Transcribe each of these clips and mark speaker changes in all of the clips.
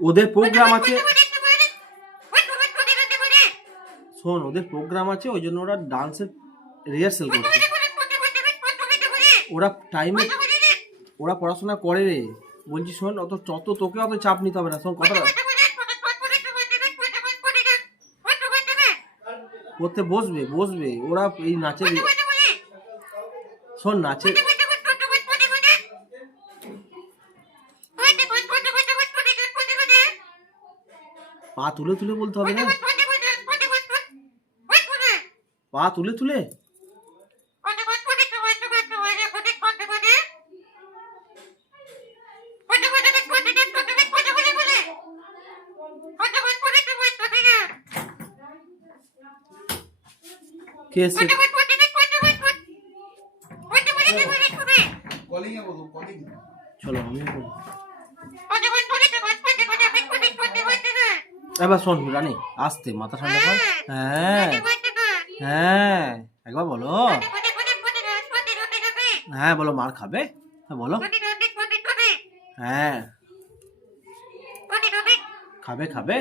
Speaker 1: ওদের প্রোগ্রাম আছে শোন ওদের প্রোগ্রাম আছে ওই জন্য ওরা ডান্সের রিহার্সেল করছে ওরা টাইমে ওরা পড়াশোনা করে রে বলছি শোন অত তত তোকে অত চাপ নিতে হবে না শোন কথাটা করতে বসবে বসবে ওরা এই নাচের শোন নাচের পা তুলে তুলে বলতে হবে না? পা তুলে তুলে? কে এসছে?
Speaker 2: কলিং এ বলো কলিং
Speaker 1: চলো আমি এবার শোন রানী, আসতে, মাথা ঠান্ডা কর। হ্যাঁ হ্যাঁ একবার বলো। হ্যাঁ বলো, মার খাবে? হ্যাঁ বলো। হ্যাঁ। খাবে খাবে।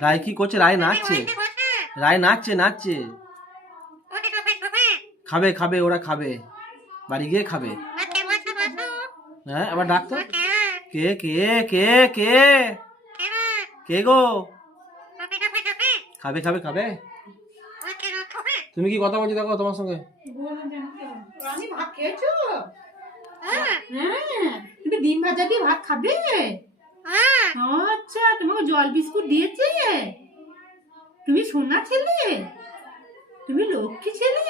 Speaker 1: রায় কি করছে? রায় নাচছে। রায় নাচছে নাচছে। খাবে খাবে, ওরা খাবে। বাড়ি গিয়ে খাবে। হ্যাঁ আবার ডাক্তার কে কে কে কে? কে গো? খাবে খাবে খাবে। তুমি কি কথা বলছো দেখো তোমার সঙ্গে?
Speaker 3: ভাত খেয়েছো? হ্যাঁ। তুমি ডিম ভাজা দিয়ে ভাত খাবে? আচ্ছা তোমাকে জল বিস্কুট দিয়েছে? তুমি সোনা ছেলে? তুমি লক্ষ্মী ছেলে?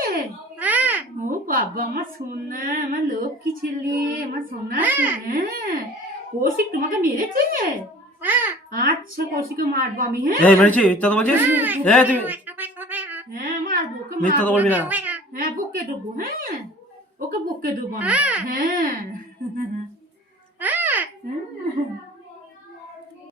Speaker 3: ও বাবা আমার সোনা আমার লক্ষ্মী ছেলে আমার সোনা হ্যাঁ। কৌশিক তোমাকে মেরেছে? আচ্ছা কৌশিকে মারবো আমি হ্যাঁ?
Speaker 1: এই মারছি মিথ্যা তো বলছিস হ্যাঁ তুমি
Speaker 3: হ্যাঁ মারবো ওকে
Speaker 1: মিথ্যা তো বলবি না?
Speaker 3: হ্যাঁ বুকে ডুবো হ্যাঁ। ওকে বুকে ডুবো হ্যাঁ। হ্যাঁ।